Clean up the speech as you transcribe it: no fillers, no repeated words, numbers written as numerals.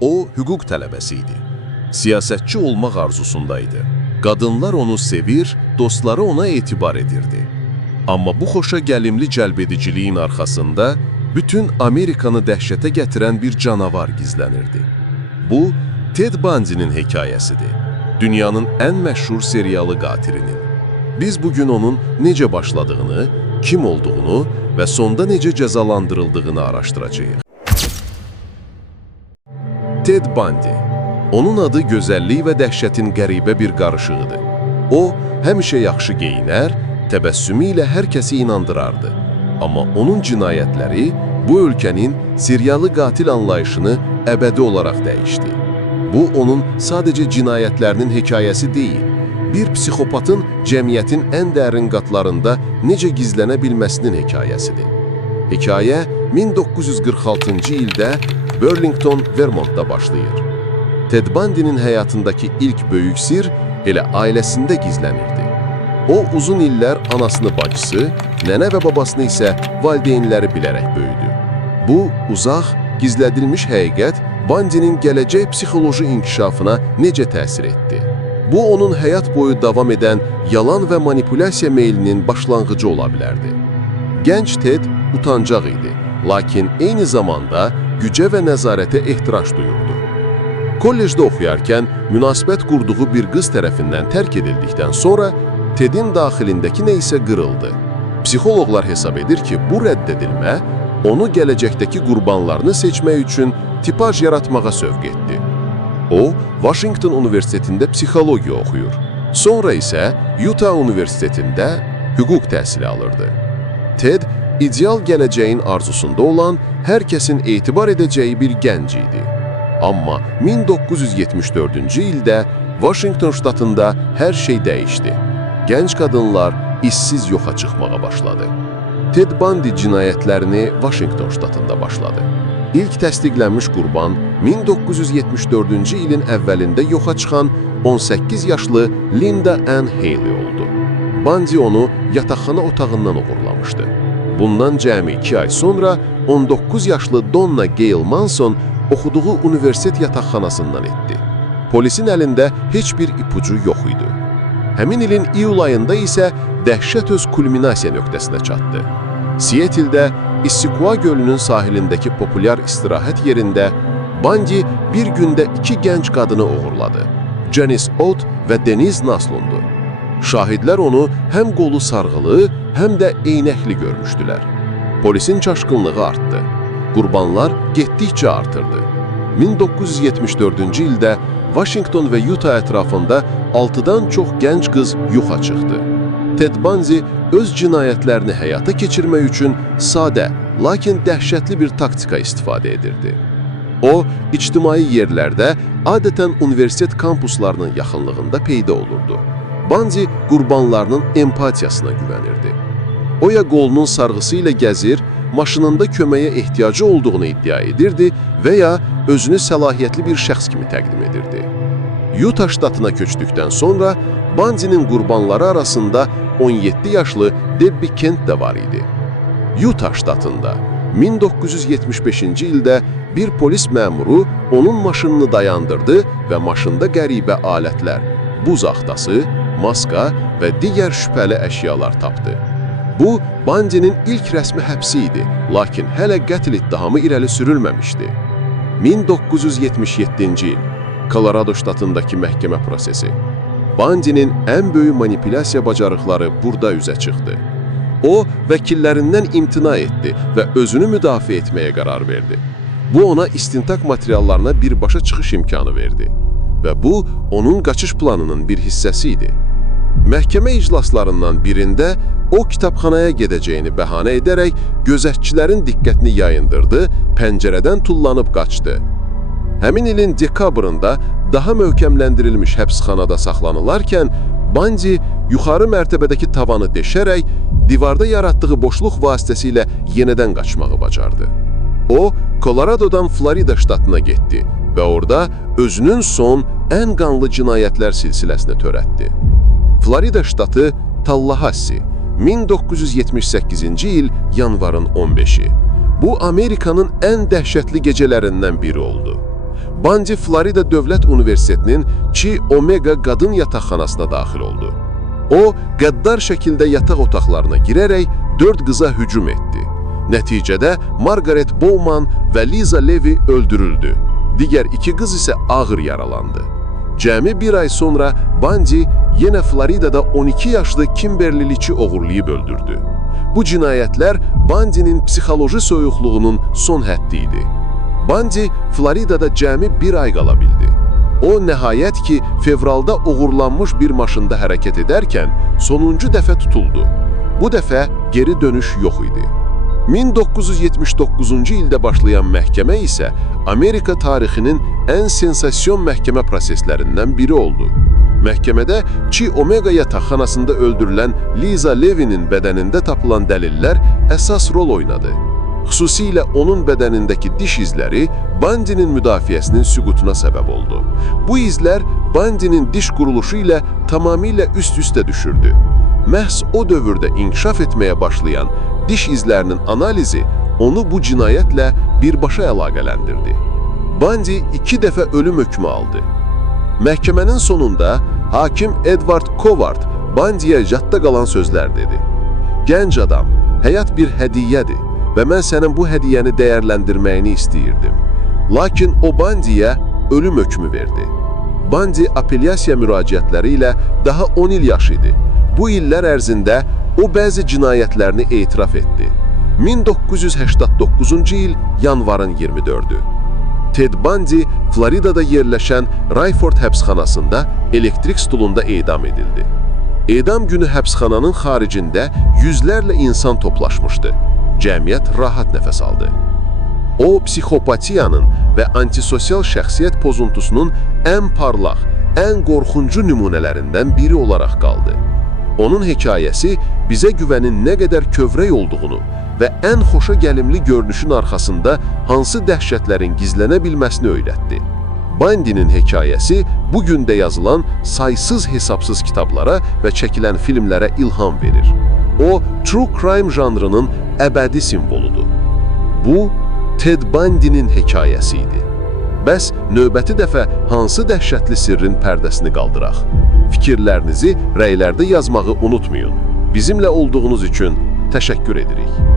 O, hüquq tələbəsi idi. Siyasətçi olmaq arzusundaydı. Qadınlar onu sevir, dostları ona etibar edirdi. Amma bu xoşa gəlimli cəlbediciliyin arxasında bütün Amerikanı dəhşətə gətirən bir canavar gizlənirdi. Bu, Ted Bundy'nin hekayəsidir. Dünyanın ən məşhur seriyalı qatilinin. Biz bugün onun necə başladığını, kim olduğunu və sonda necə cəzalandırıldığını araşdıracağıq. Ted Bundy. Onun adı gözəllik və dəhşətin qəribə bir qarışığıdır. O, həmişə yaxşı geyinər, təbəssümü ilə hər kəsi inandırardı. Amma onun cinayətləri bu ölkənin seriyalı qatil anlayışını əbədi olaraq dəyişdi. Bu, onun sadəcə cinayətlərinin hekayəsi deyil, bir psixopatın cəmiyyətin ən dərin qatlarında necə gizlənə bilməsinin hekayəsidir. Hekayə 1946-cı ildə Burlington, Vermontda başlayır. Ted Bundy'nin həyatındakı ilk böyük sir elə ailəsində gizlənirdi. O, uzun illər anasını bacısı, nənə və babasını isə valideynləri bilərək böyüdü. Bu, uzaq, gizlədilmiş həqiqət Bundy'nin gələcək psixoloji inkişafına necə təsir etdi? Bu, onun həyat boyu davam edən yalan və manipulyasiya meylinin başlanğıcı ola bilərdi. Gənc Ted utancaq idi, lakin eyni zamanda gücə və nəzarətə ehtiyac duyurdu. Kollecdə oxuyarkən münasibət qurduğu bir qız tərəfindən tərk edildikdən sonra Ted'in daxilindəki nə isə qırıldı. Psixoloqlar hesab edir ki, bu rəddedilmə onu gələcəkdəki qurbanlarını seçmək üçün tipaj yaratmağa sövq etdi. O, Washington Universitetində psixologiya oxuyur. Sonra isə Utah Universitetində hüquq təhsili alırdı. Ted, ideal gələcəyin arzusunda olan, hər kəsin etibar edəcəyi bir gənc idi. Amma 1974-cü ildə Washington ştatında hər şey dəyişdi. Gənc qadınlar işsiz yoxa çıxmağa başladı. Ted Bundy cinayətlərini Washington ştatında başladı. İlk təsdiqlənmiş qurban 1974-cü ilin əvvəlində yoxa çıxan 18 yaşlı Linda Ann Haley oldu. Bundy onu yataqxana otağından uğurlamışdı. Bundan cəmi 2 ay sonra 19 yaşlı Donna Gail Manson oxuduğu universitet yataqxanasından etdi. Polisin əlində heç bir ipucu yox idi. Həmin ilin iyul ayında isə dəhşət öz kulminasiya nöqtəsinə çatdı. Seattle-də Issaquah gölünün sahilindəki populyar istirahət yerində Bundy bir gündə 2 gənc qadını uğurladı. Janice Ott və Denise Naslund'u. Şahidlər onu həm qolu sarğılı, həm də eynəkli görmüşdülər. Polisin çaşqınlığı artdı. Qurbanlar getdikcə artırdı. 1974-cü ildə Washington və Utah ətrafında 6-dan çox gənc qız yoxa çıxdı. Ted Bundy öz cinayətlərini həyata keçirmək üçün sadə, lakin dəhşətli bir taktika istifadə edirdi. O, ictimai yerlərdə, adətən universitet kampuslarının yaxınlığında peyda olurdu. Bundy qurbanlarının empatiyasına güvənirdi. O ya qolunun sarğısı ilə gəzir, maşınında köməyə ehtiyacı olduğunu iddia edirdi və ya özünü səlahiyyətli bir şəxs kimi təqdim edirdi. Utah ştatına köçdükdən sonra Bundy'nin qurbanları arasında 17 yaşlı Debbie Kent də var idi. Utah ştatında 1975-ci ildə bir polis məmuru onun maşınını dayandırdı və maşında qəribə alətlər, buz axtası, maska və digər şübhəli əşyalar tapdı. Bu, Bundy'nin ilk rəsmi həbsi idi, lakin hələ qətl ittihamı irəli sürülməmişdi. 1977-ci il, Colorado ştatındakı məhkəmə prosesi. Bundy'nin ən böyük manipulyasiya bacarıqları burada üzə çıxdı. O, vəkillərindən imtina etdi və özünü müdafiə etməyə qərar verdi. Bu, ona istintaq materiallarına birbaşa çıxış imkanı verdi. Və bu, onun qaçış planının bir hissəsi idi. Məhkəmə iclaslarından birində o kitabxanaya gedəcəyini bəhanə edərək gözətçilərin diqqətini yayındırdı, pəncərədən tullanıb qaçdı. Həmin ilin dekabrında daha möhkəmləndirilmiş həbsxanada saxlanılarkən Bundy yuxarı mərtəbədəki tavanı deşərək divarda yaratdığı boşluq vasitəsilə yenidən qaçmağı bacardı. O, Coloradodan Florida ştatına getdi və orada özünün son ən qanlı cinayətlər silsiləsini törətdi. Florida ştatı Tallahassee, 1978-ci il yanvarın 15-i. Bu, Amerikanın ən dəhşətli gecələrindən biri oldu. Bundy Florida Dövlət Universitetinin Chi Omega qadın yataqxanasına daxil oldu. O, qəddar şəkildə yataq otaqlarına girərək 4 qıza hücum etdi. Nəticədə Margaret Bowman və Liza Levy öldürüldü. Digər 2 qız isə ağır yaralandı. Cəmi bir ay sonra Bundy yenə Floridada 12 yaşlı Kimberly Leach'i oğurlayıb öldürdü. Bu cinayətlər Bundy'nin psixoloji soyuqluğunun son həddi idi. Bundy Floridada cəmi bir ay qala bildi. O, nəhayət ki, fevralda oğurlanmış bir maşında hərəkət edərkən sonuncu dəfə tutuldu. Bu dəfə geri dönüş yox idi. 1979-cu ildə başlayan məhkəmə isə Amerika tarixinin ən sensasyon məhkəmə proseslərindən biri oldu. Məhkəmədə Chi Omega yataqxanasında öldürülən Liza Levy'nin bədənində tapılan dəlillər əsas rol oynadı. Xüsusilə onun bədənindəki diş izləri Bundy'nin müdafiəsinin süqutuna səbəb oldu. Bu izlər Bundy'nin diş quruluşu ilə tamamilə üst-üstə düşürdü. Məhz o dövrdə inkişaf etməyə başlayan diş izlərinin analizi onu bu cinayətlə birbaşa əlaqələndirdi. Bundy 2 dəfə ölüm hökmü aldı. Məhkəmənin sonunda hakim Edward Covard Bundy'yə yadda qalan sözlər dedi. Gənc adam, həyat bir hədiyyədir və mən sənin bu hədiyyəni dəyərləndirməyini istəyirdim. Lakin o Bundy'yə ölüm hökmü verdi. Bundy apellyasiya müraciətləri ilə daha 10 il yaş idi. Bu illər ərzində o bəzi cinayətlərini etiraf etdi. 1989-cu il yanvarın 24-ü. Ted Bundy Floridada yerləşən Rayford həbsxanasında elektrik stulunda edam edildi. Edam günü həbsxananın xaricində yüzlərlə insan toplaşmışdı. Cəmiyyət rahat nəfəs aldı. O, psixopatiyanın və antisosial şəxsiyyət pozuntusunun ən parlaq, ən qorxuncu nümunələrindən biri olaraq qaldı. Onun hekayəsi bizə güvənin nə qədər kövrək olduğunu və ən xoşa gəlimli görünüşün arxasında hansı dəhşətlərin gizlənə bilməsini öyrətdi. Bundy'nin hekayəsi bugün də yazılan saysız-hesabsız kitablara və çəkilən filmlərə ilham verir. O, true crime janrının əbədi simvoludur. Bu, Ted Bundy'nin hekayəsi idi. Bəs növbəti dəfə hansı dəhşətli sirrin pərdəsini qaldıraq? Fikirlərinizi rəylərdə yazmağı unutmayın. Bizimlə olduğunuz üçün təşəkkür edirik.